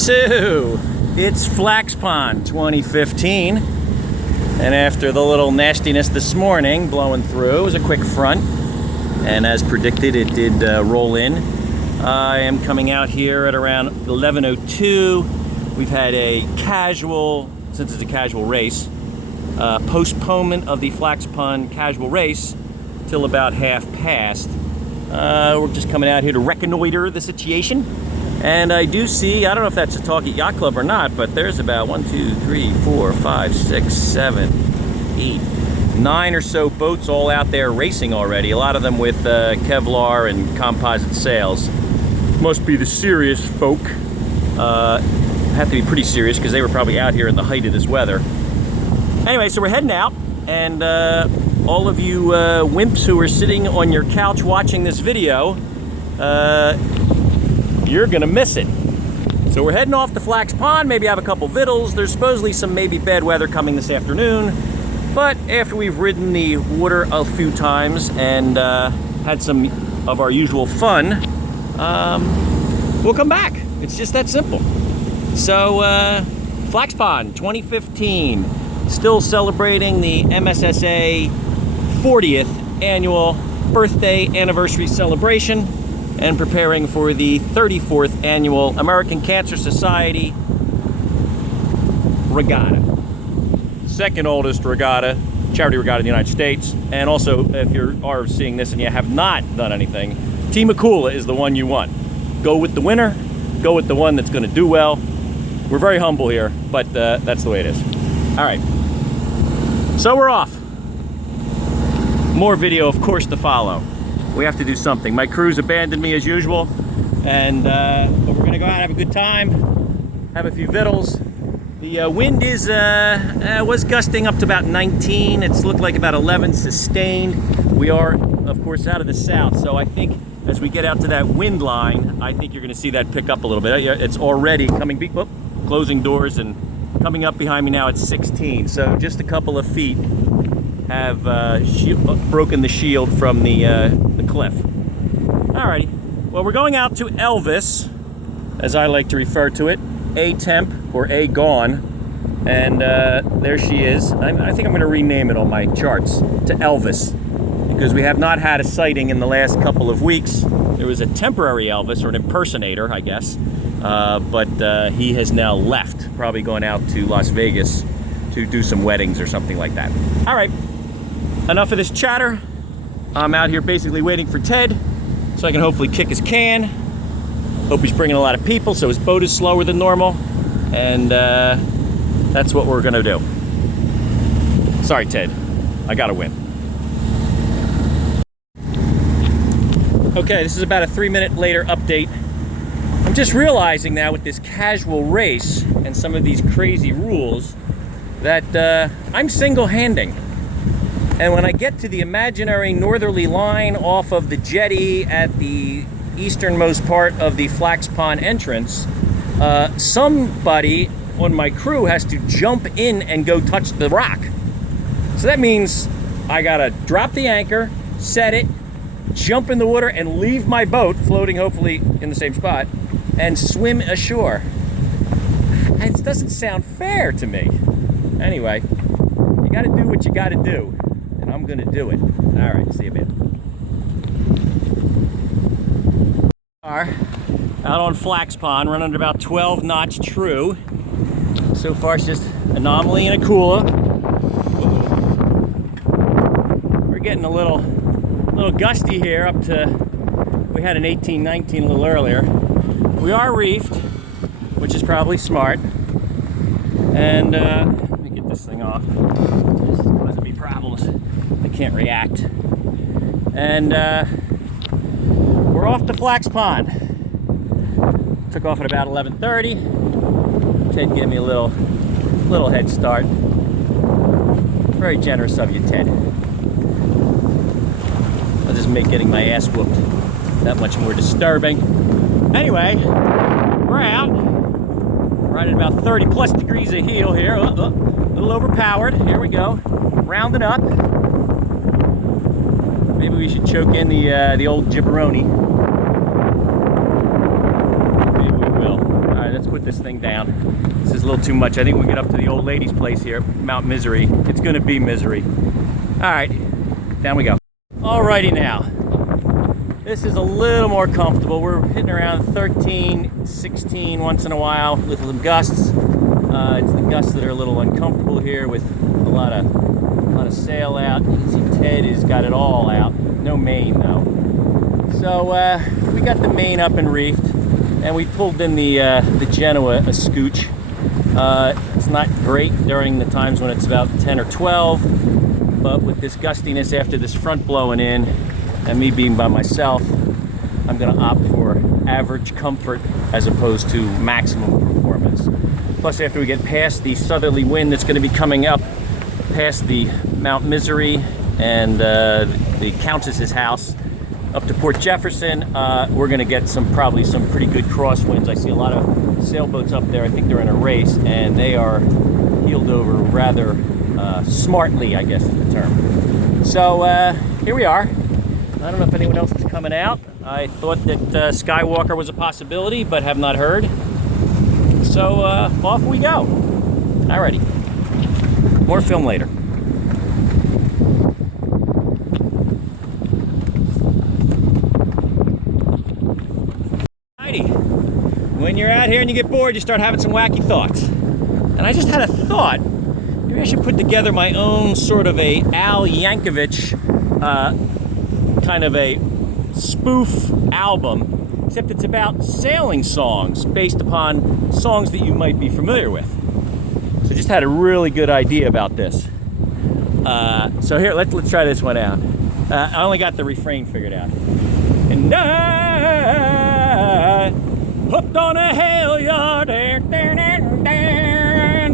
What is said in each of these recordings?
So, it's Flax Pond 2015, and after the little nastiness this morning blowing through, it was a quick front, and as predicted, it did roll in. I am coming out here at around 11:02. We've had a casual, since it's a casual race, postponement of the Flax Pond casual race till about half past. We're just coming out here to reconnoiter the situation. And I do see, I don't know if that's a Talkie Yacht Club or not, but there's about 1, 2, 3, 4, 5, 6, 7, 8, 9 or so boats all out there racing already. A lot of them with Kevlar and composite sails. Must be the serious folk. Have to be pretty serious because they were probably out here in the height of this weather. Anyway, so we're heading out, and all of you wimps who are sitting on your couch watching this video, you're gonna miss it. So we're heading off to Flax Pond, maybe have a couple vittles. There's supposedly some maybe bad weather coming this afternoon, but after we've ridden the water a few times and had some of our usual fun, we'll come back. It's just that simple. So Flax Pond 2015, still celebrating the MSSA 40th annual birthday anniversary celebration, and preparing for the 34th annual American Cancer Society regatta. Second oldest regatta, charity regatta in the United States. And also, if you are seeing this and you have not done anything, Team Akula is the one you want. Go with the winner, go with the one that's gonna do well. We're very humble here, but that's the way it is. All right, so we're off. More video, of course, to follow. We have to do something. My crew's abandoned me as usual, and but we're gonna go out and have a good time, have a few vittles. The wind is was gusting up to about 19. It's looked like about 11 sustained. We are, of course, out of the south, so I think as we get out to that wind line, I think you're gonna see that pick up a little bit. It's already coming, closing doors and coming up behind me now at 16. So just a couple of feet have broken the shield from the cliff. Alrighty, well, we're going out to Elvis, as I like to refer to it, A Temp or A Gone, and there she is. I think I'm going to rename it on my charts to Elvis, because we have not had a sighting in the last couple of weeks. There was a temporary Elvis, or an impersonator, I guess, but he has now left, probably going out to Las Vegas to do some weddings or something like that. All right, enough of this chatter. I'm out here basically waiting for Ted so I can hopefully kick his can. Hope he's bringing a lot of people, so his boat is slower than normal, and that's what we're gonna do. Sorry, Ted, I gotta win. Okay, this is about a 3-minute later update. I'm just realizing now with this casual race and some of these crazy rules that I'm single-handing. And when I get to the imaginary northerly line off of the jetty at the easternmost part of the Flax Pond entrance, somebody on my crew has to jump in and go touch the rock. So that means I gotta drop the anchor, set it, jump in the water, and leave my boat, floating hopefully in the same spot, and swim ashore. It doesn't sound fair to me. Anyway, you gotta do what you gotta do. I'm gonna do it. All right, see you, man. Out on Flax Pond, running at about 12 knots true. So far, it's just anomaly and Akula. We're getting a little gusty here, up to, we had an 18, 19 a little earlier. We are reefed, which is probably smart. And let me get this thing off. This is causing me problems. I can't react. And we're off to Flax Pond. Took off at about 11:30. Ted gave me a little head start. Very generous of you, Ted. I'll just make getting my ass whooped that much more disturbing. Anyway, we're out. Right at about 30 plus degrees of heel here. A little overpowered. Here we go. Rounding up. Maybe we should choke in the old jibberoni. Maybe we will. All right, let's put this thing down. This is a little too much. I think when we get up to the old lady's place here, Mount Misery, it's gonna be misery. All right, down we go. Alrighty now. This is a little more comfortable. We're hitting around 13, 16 once in a while with some gusts. It's the gusts that are a little uncomfortable here with a lot of sail out. You can see Ted has got it all out. No main though. So we got the main up and reefed, and we pulled in the Genoa a scooch. It's not great during the times when it's about 10 or 12, but with this gustiness after this front blowing in, and me being by myself, I'm going to opt for average comfort as opposed to maximum performance. Plus, after we get past the southerly wind that's going to be coming up past the Mount Misery and the Countess's house up to Port Jefferson, we're going to get probably some pretty good crosswinds. I see a lot of sailboats up there. I think they're in a race, and they are heeled over rather smartly, I guess is the term. So here we are. I don't know if anyone else is coming out. I thought that Skywalker was a possibility, but have not heard. So off we go. Alrighty. More film later. When you're out here and you get bored, you start having some wacky thoughts. And I just had a thought. Maybe I should put together my own sort of a Al Yankovic kind of a spoof album, except it's about sailing songs based upon songs that you might be familiar with. So just had a really good idea about this. So here, let's try this one out. I only got the refrain figured out. And I hooked on a halyard,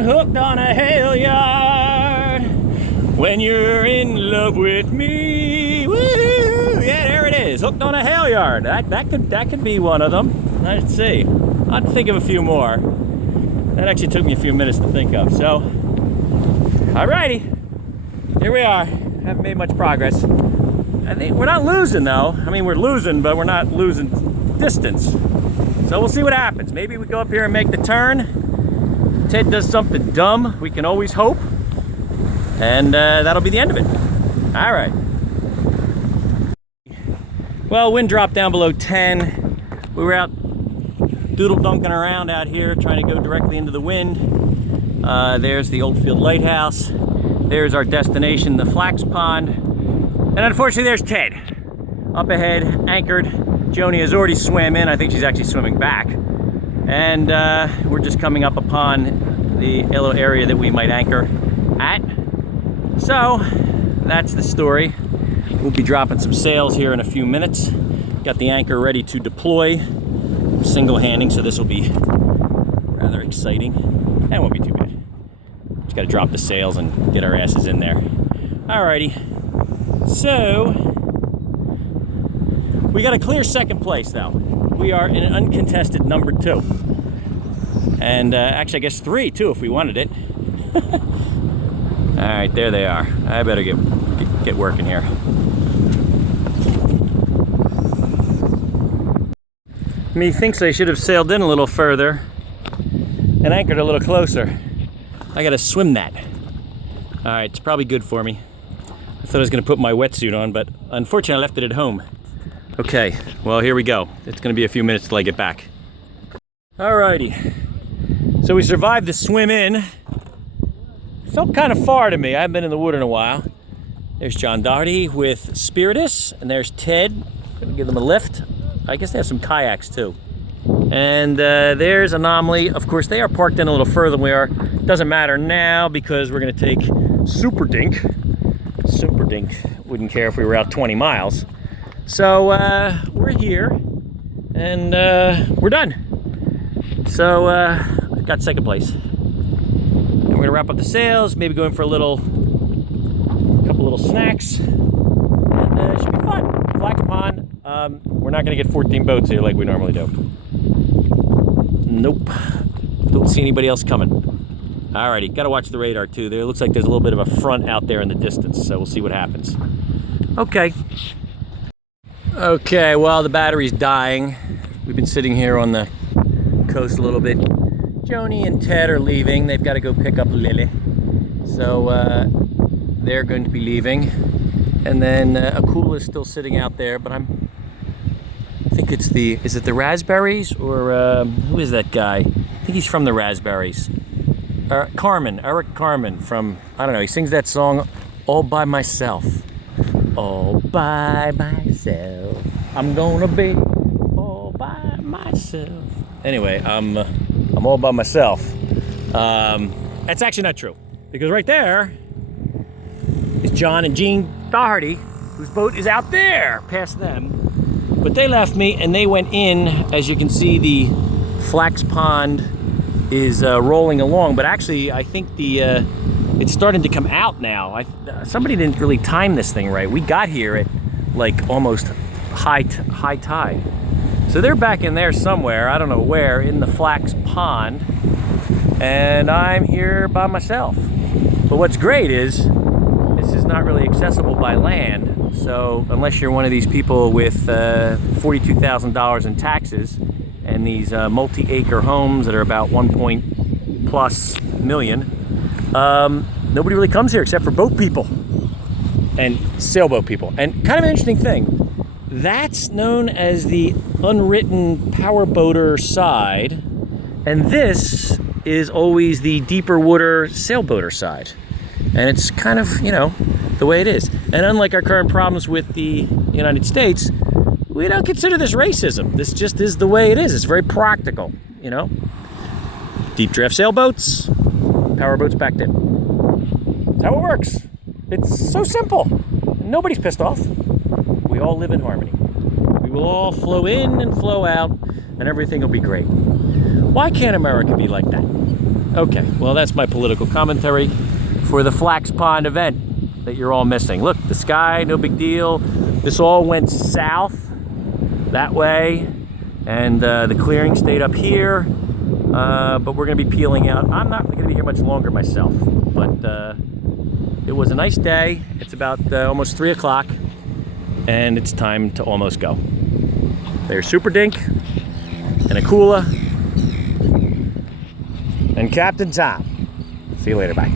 hooked on a halyard. When you're in love with me, woo-hoo, yeah, there it is. Hooked on a halyard. That could be one of them. Let's see. I'll think of a few more. That actually took me a few minutes to think of. So, alrighty, here we are. Haven't made much progress. I think we're not losing though. I mean, we're losing, but we're not losing distance. So we'll see what happens. Maybe we go up here and make the turn. Ted does something dumb. We can always hope. And that'll be the end of it. All right. Well, wind dropped down below 10. We were out doodle dunking around out here trying to go directly into the wind. There's the Oldfield Lighthouse. There's our destination, the Flax Pond. And unfortunately, there's Ted. Up ahead, anchored. Joni has already swam in. I think she's actually swimming back. And we're just coming up upon the little area that we might anchor at. So, that's the story. We'll be dropping some sails here in a few minutes. Got the anchor ready to deploy. Single-handing, so this will be rather exciting. And it won't be too bad. Just gotta drop the sails and get our asses in there. Alrighty. So, we got a clear second place though. We are in an uncontested number 2. And actually I guess 3 too if we wanted it. All right, there they are. I better get working here. Methinks I should have sailed in a little further and anchored a little closer. I gotta swim that. All right, it's probably good for me. I thought I was gonna put my wetsuit on, but unfortunately I left it at home. Okay, well here we go. It's gonna be a few minutes till I get back. Alrighty, so we survived the swim in. Felt kind of far to me. I haven't been in the water in a while. There's John Doherty with Spiritus, and there's Ted. Gonna give them a lift. I guess they have some kayaks too. And there's Anomaly. Of course, they are parked in a little further than we are. Doesn't matter now because we're gonna take Super Dink. Super Dink wouldn't care if we were out 20 miles. So we're here, and we're done. So got second place. And we're gonna wrap up the sails, maybe go in for a couple little snacks, and it should be fun. Flax Pond. We're not gonna get 14 boats here like we normally do. Nope. Don't see anybody else coming. Alrighty, gotta watch the radar too. There looks like there's a little bit of a front out there in the distance, so we'll see what happens. Okay. Okay, well, the battery's dying. We've been sitting here on the coast a little bit. Joni and Ted are leaving. They've got to go pick up Lily. So they're going to be leaving. And then Akula is still sitting out there, but I think it's is it the Raspberries or who is that guy? I think he's from the Raspberries. Eric Carmen from, I don't know, he sings that song, All By Myself. All by myself, I'm gonna be all by myself. Anyway, I'm all by myself. That's actually not true, because right there is John and Jean Doherty, whose boat is out there past them. But they left me and they went in. As you can see, the Flax pond is rolling along, but actually I think it's starting to come out now. Somebody didn't really time this thing right. We got here at like almost high tide. So they're back in there somewhere, I don't know where, in the Flax pond, and I'm here by myself. But what's great is this is not really accessible by land, so unless you're one of these people with $42,000 in taxes and these multi-acre homes that are about 1+ million, nobody really comes here except for boat people and sailboat people. And kind of an interesting thing, that's known as the unwritten powerboater side, and this is always the deeper water sailboater side. And it's kind of, you know, the way it is. And unlike our current problems with the United States, we don't consider this racism. This just is the way it is. It's very practical, you know. Deep draft sailboats, powerboats back there. That's how it works. It's so simple. Nobody's pissed off. We all live in harmony. We will all flow in and flow out, and everything will be great. Why can't America be like that? Okay, well, that's my political commentary for the Flax Pond event that you're all missing. Look, the sky, no big deal. This all went south that way, and the clearing stayed up here, but we're going to be peeling out. I'm not going to be here much longer myself, but it was a nice day. It's about almost 3 o'clock, and it's time to almost go. There's Super Dink and Akula and Captain Tom. See you later, bye.